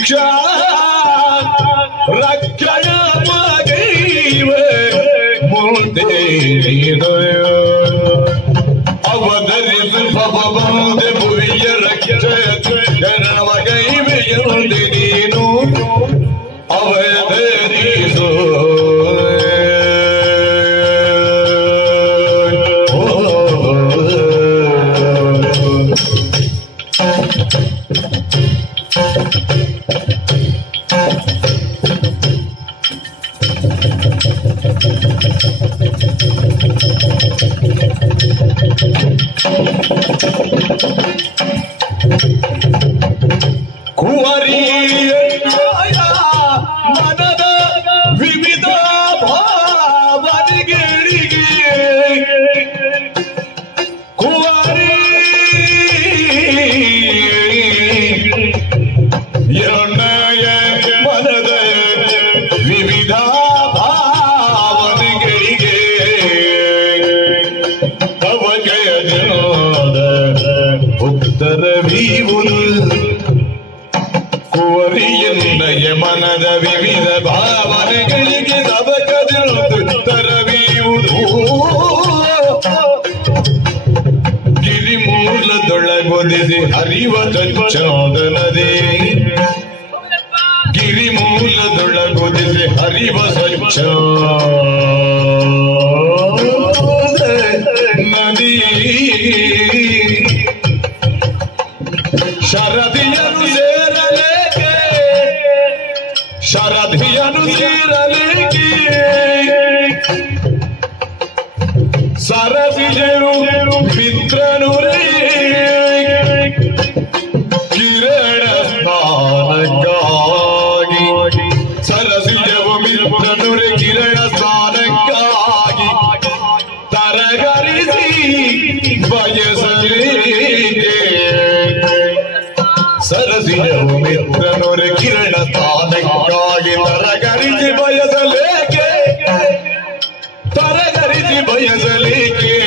Uçak rakkana magrive Multeni doyur Avadarif bu yer rakçayatı ಉತ್ತರವೀವುದು ಕುವರಿಯನ್ನಯ ಮನದ ವಿವಿಧ ಭಾವನೆಗಳಿಗೆ ತರವೀಯುವುದು ಗಿರಿಮೂಲದೊಳಗೊದಿದೆ ಹರಿವ ಸಚ್ಚಾದನದೇ ಗಿರಿಮೂಲದೊಳಗೊದಿದೆ ಹರಿವ ಸಚ್ಚ ಮಿತ್ರನೊರೆ ಕಿರಣ ತಾನಕ್ಕಾಗಿ ತರಗರಿಸಿ ಬಯಸಲೇಕೆ ತರಗರಿಸಿ ಬಯಸಲೇಕೆ